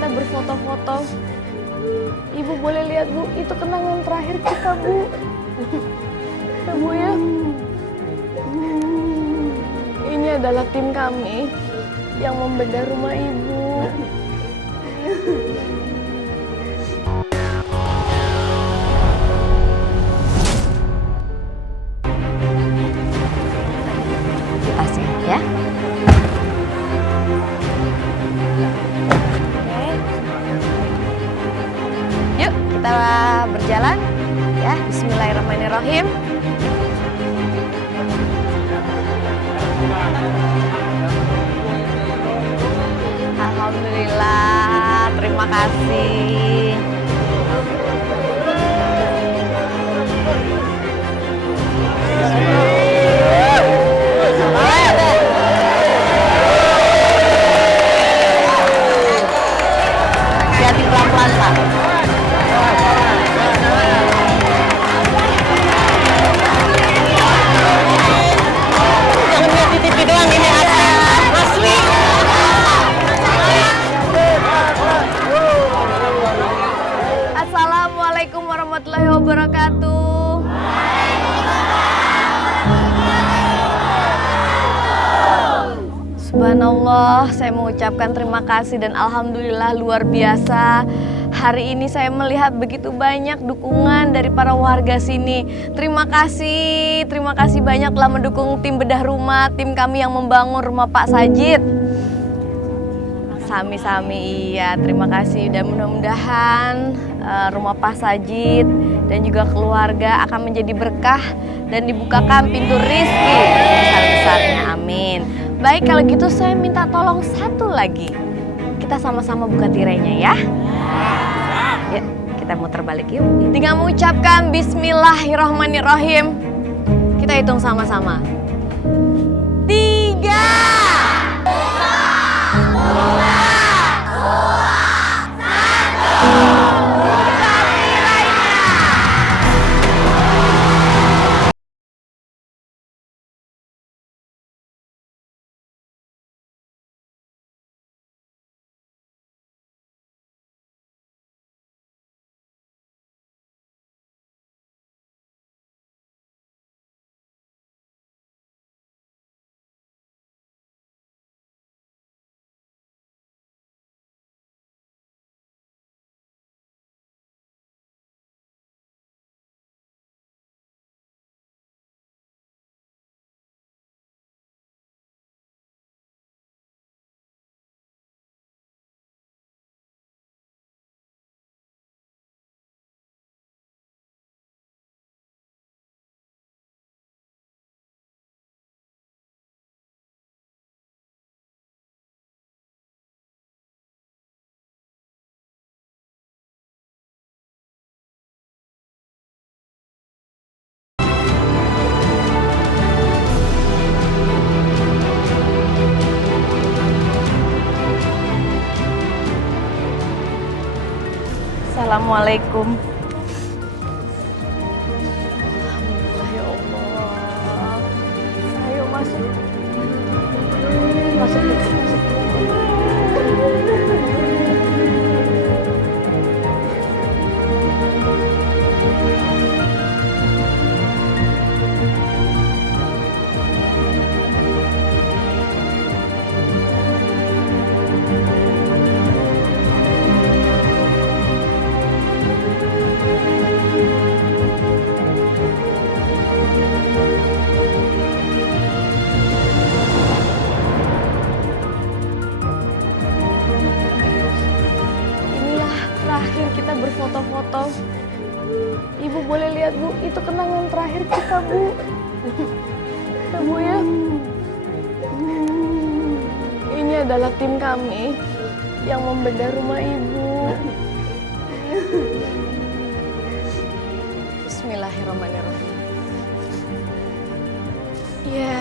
kita berfoto-foto. Ibu boleh lihat, Bu, itu kenangan terakhir kita, Bu. Ya, Bu ya. Ini adalah tim kami yang membedah rumah Ibu. Tasnya ya. Yuk kita berjalan ya. Bismillahirrahmanirrahim. Alhamdulillah, terima kasih. Hati-hati pelan-pelan, Pak. Jangan lihat di TV doang, ini asli. Assalamualaikum warahmatullahi wabarakatuh. Subhanallah, saya mengucapkan terima kasih dan alhamdulillah luar biasa. Hari ini saya melihat begitu banyak dukungan dari para warga sini. Terima kasih banyak telah mendukung tim bedah rumah, tim kami yang membangun rumah Pak Sajid. Sami-sami, iya, terima kasih. Dan mudah-mudahan rumah Pak Sajid dan juga keluarga akan menjadi berkah dan dibukakan pintu rizki besar-besarnya, amin. Baik, kalau gitu saya minta tolong satu lagi. Kita sama-sama buka tirainya ya. Yuk, kita muter balik yuk. Dengan mengucapkan Bismillahirrahmanirrahim. Kita hitung sama-sama. 3. Assalamualaikum. Alhamdulillah ya Allah. Ayo masuk. Masuk. Terakhir kita berfoto-foto. Ibu boleh lihat, Bu, itu kenangan terakhir kita, Bu. Ya, Bu ya. Ini adalah tim kami yang membedah rumah Ibu. Bismillahirrahmanirrahim. Ya,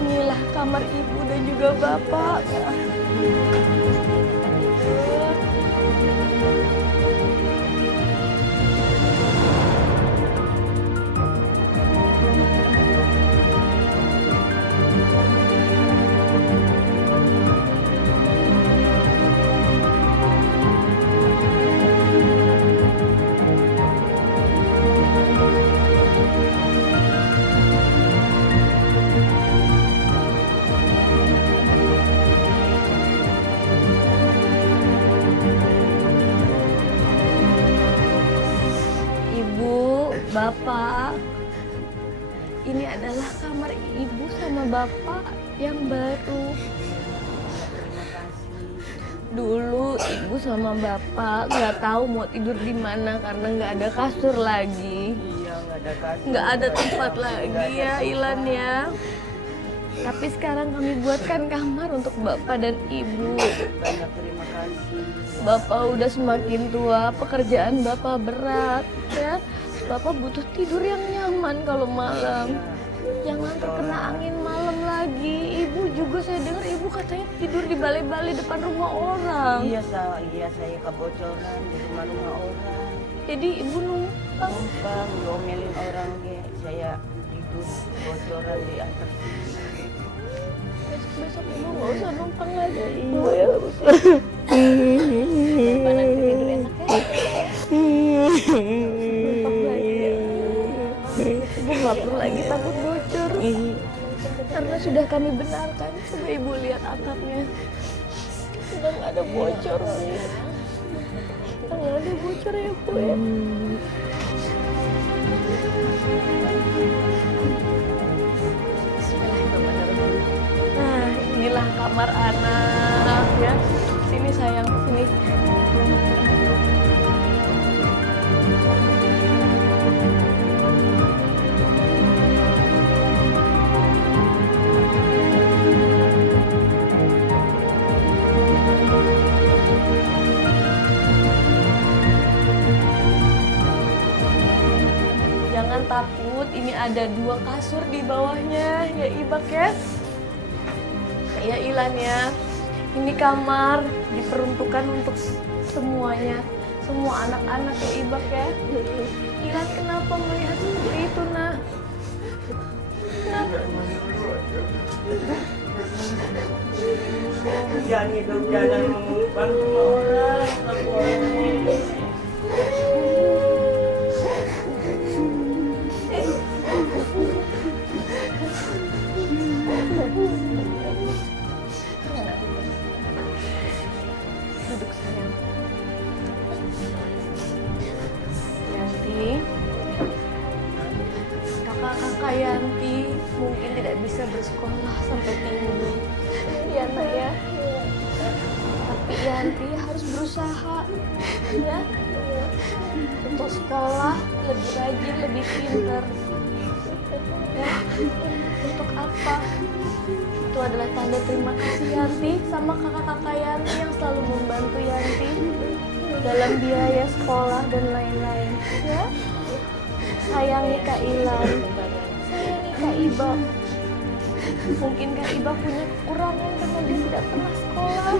inilah kamar Ibu dan juga Bapak. kamar ibu sama bapak yang baru. Dulu ibu sama bapak nggak tahu mau tidur di mana karena nggak ada kasur lagi. Iya, nggak ada kasur. Nggak ada tempat lagi ya Ilan ya. Tapi sekarang kami buatkan kamar untuk bapak dan ibu. Banyak terima kasih. Bapak udah semakin tua, pekerjaan bapak berat ya. Bapak butuh tidur yang nyaman kalau malam. Jangan terkena angin malam lagi. Ibu juga saya dengar ibu katanya tidur di balai-balai depan rumah orang. Iya, saya kebocoran di rumah orang. Jadi ibu numpang. Numpang diomelin orang ya. Saya tidur bocoran di atas. Besok ibu nggak usah numpang lagi. Ibu Iya. ya. Bapak nanti tidur enak ya. Numpang lagi ya. Ibu nggak perlu lagi takut bocor. Karena sudah kami benarkan. Coba ibu lihat atapnya. Sudah nggak ada bocor. Sudah nggak ada bocor ya bu ya. Bismillahirrahmanirrahim. Nah, inilah kamar anak ya. Sini sayang, sini. Jangan takut, ini ada 2 kasur di bawahnya ya Ibak ya. Ya Ilan ya. Ini kamar diperuntukkan untuk semuanya, semua anak-anak ya Ibak ya. Ilan kenapa melihat seperti itu nah? Kenapa? Jangan hidup jalan bantu orang. Duduk sayang. Yanti, kakak-kakak Yanti mungkin tidak bisa bersekolah sampai tinggi. Ya nak ya. Tapi Yanti harus berusaha ya untuk sekolah lebih rajin, lebih pintar. Ya, untuk apa? Itu adalah tanda terima kasih Yanti sama kakak-kakak Yanti yang selalu membantu Yanti dalam biaya sekolah dan lain-lain. Ya, sayangi Kak Ilan, sayangi Kak Iba. Mungkin Kak Iba punya kekurangan karena dia tidak pernah sekolah.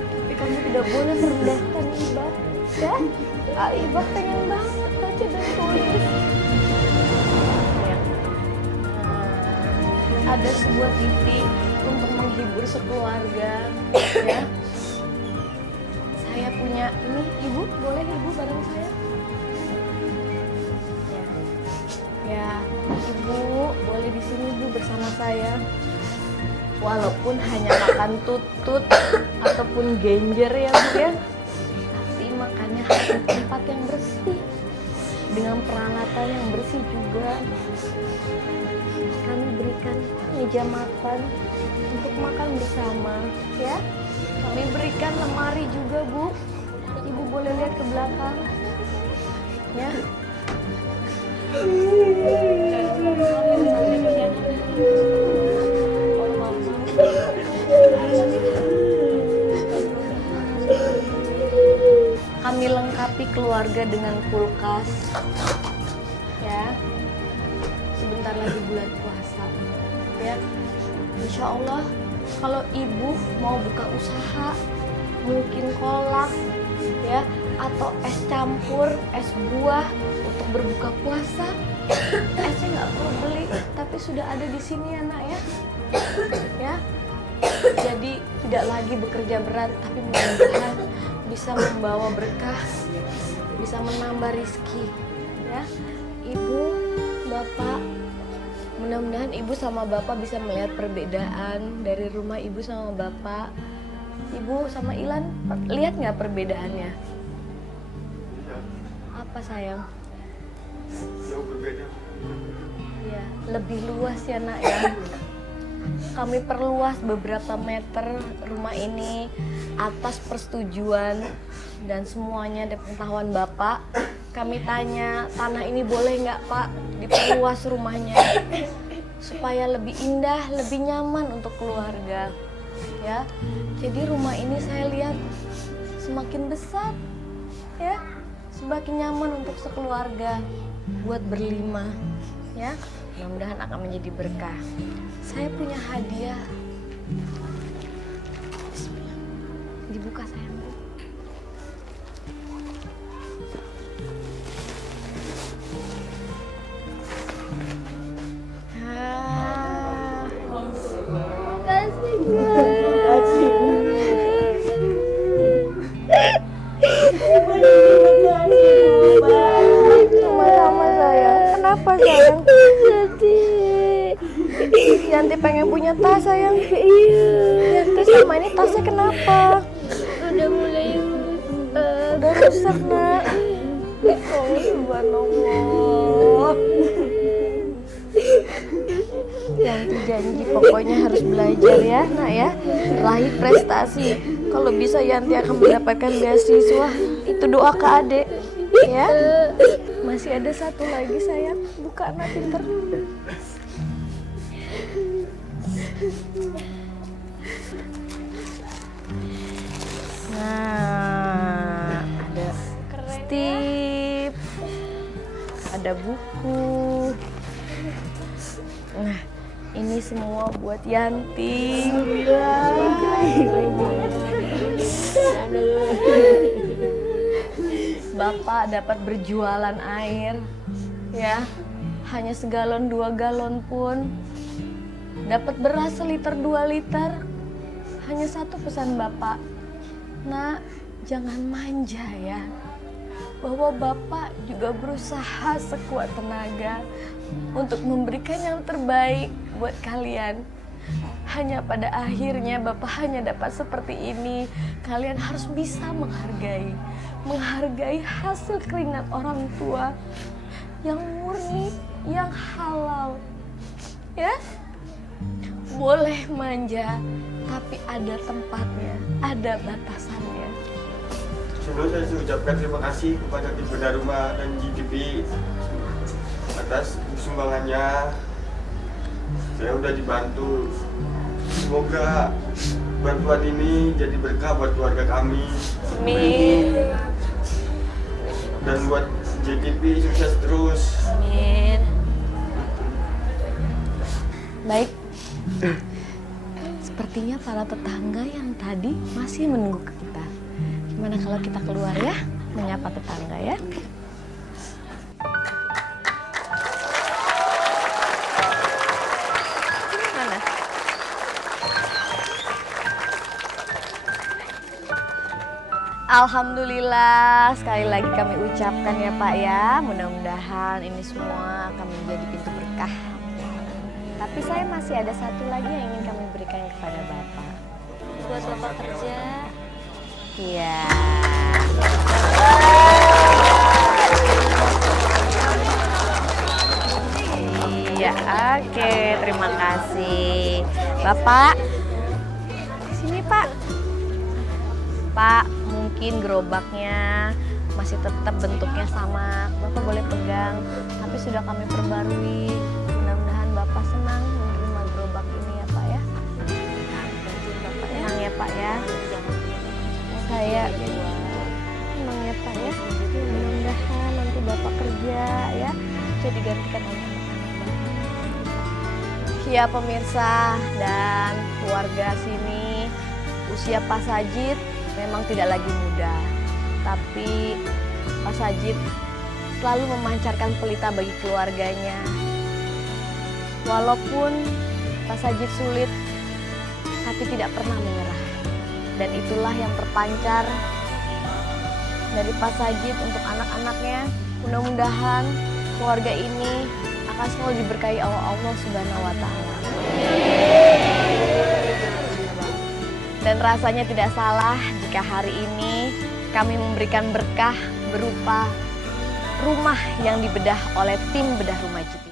Tapi kamu tidak boleh merendahkan Iba. Ya, Kak Iba pengen banget baca dan tulis. Ada sebuah TV untuk menghibur sekeluarga ya. Saya punya ini, ibu boleh ibu bareng saya ya. Ya ibu boleh di sini ibu bersama saya, walaupun hanya makan tutut ataupun genjer ya bu ya, tapi makannya harus di tempat yang bersih dengan peralatan yang bersih juga. Kami berikan meja makan untuk makan bersama ya. Kami berikan lemari juga bu. Ibu boleh lihat ke belakang ya. Kami lengkapi keluarga dengan kulkas ya. Sebentar lagi bulan puasa ya. Insya Allah kalau ibu mau buka usaha, mungkin kolak ya, atau es campur, es buah untuk berbuka puasa, esnya nggak perlu beli, tapi sudah ada di sini ya nak ya. Ya, jadi tidak lagi bekerja berat, tapi mudah-mudahan bisa membawa berkah, bisa menambah rizki ya. Ibu, bapak, mudah-mudahan ibu sama bapak bisa melihat perbedaan dari rumah ibu sama bapak. Ibu sama Ilan lihat nggak perbedaannya? Apa sayang? Jauh berbeda. Iya, lebih luas ya nak ya. Kami perluas beberapa meter rumah ini atas persetujuan dan semuanya dari pengetahuan Bapak. Kami tanya, tanah ini boleh nggak Pak diperluas rumahnya supaya lebih indah, lebih nyaman untuk keluarga. Ya, jadi rumah ini saya lihat semakin besar, ya, semakin nyaman untuk sekeluarga buat berlima, ya. Mudah-mudahan akan menjadi berkah. Saya punya hadiah. Bismillah. Dibuka sayang. Sama-sama sayang. Kenapa sayang? Yanti pengen punya tas sayang. Iya. Yanti sama ini tasnya kenapa? Udah mulai rusak. Udah rusak nak. Oh subhanallah. Yanti janji pokoknya harus belajar ya nak ya. Raih prestasi. Kalau bisa Yanti akan mendapatkan beasiswa. Itu doa ke adek ya. Masih ada satu lagi sayang. Buka anak pinter. Nah, ada stip, ada buku. Nah, ini semua buat Yanti. Bapak dapat berjualan air, ya, hanya segalon 2 galon pun. Dapat beras seliter 2 liter. Hanya satu pesan Bapak. Nak, jangan manja ya. Bahwa Bapak juga berusaha sekuat tenaga untuk memberikan yang terbaik buat kalian. Hanya pada akhirnya Bapak hanya dapat seperti ini. Kalian harus bisa menghargai hasil keringat orang tua yang murni, yang halal. Ya? Boleh manja, tapi ada tempatnya, ada batasannya. Sebelum saya ucapkan terima kasih kepada tim bedah rumah dan GTP atas sumbangannya. Saya udah dibantu. Semoga bantuan ini jadi berkah buat keluarga kami. Amin. Dan buat JTP sukses terus. Amin. Baik. Sepertinya para tetangga yang tadi masih menunggu kita. Gimana kalau kita keluar ya, menyapa tetangga ya? Mana? Alhamdulillah, sekali lagi kami ucapkan ya Pak ya. Mudah-mudahan ini semua akan menjadi pintu berkah. Tapi saya masih ada satu lagi yang ingin kami berikan kepada Bapak. Buat Bapak kerja. Iya. Iya, oke, terima kasih. Bapak, sini Pak. Pak, mungkin gerobaknya masih tetap bentuknya sama. Bapak boleh pegang, tapi sudah kami perbarui. Mudah-mudahan Bapak senang menerima gerobak ini ya Pak ya. Bapak senang ya Pak ya. Saya senang ya Pak ya. Mudah-mudahan nanti Bapak kerja ya, jadi gantikan oleh anak-anak Bapak. Ya pemirsa dan keluarga sini, usia Pak Sajid memang tidak lagi muda, tapi Pak Sajid selalu memancarkan pelita bagi keluarganya. Walaupun Pak Sajid sulit, tapi tidak pernah menyerah. Dan itulah yang terpancar dari Pak Sajid untuk anak-anaknya. Mudah-mudahan keluarga ini akan selalu diberkahi Allah Subhanahu wa Ta'ala. Dan rasanya tidak salah jika hari ini kami memberikan berkah berupa rumah yang dibedah oleh tim bedah rumah GTP.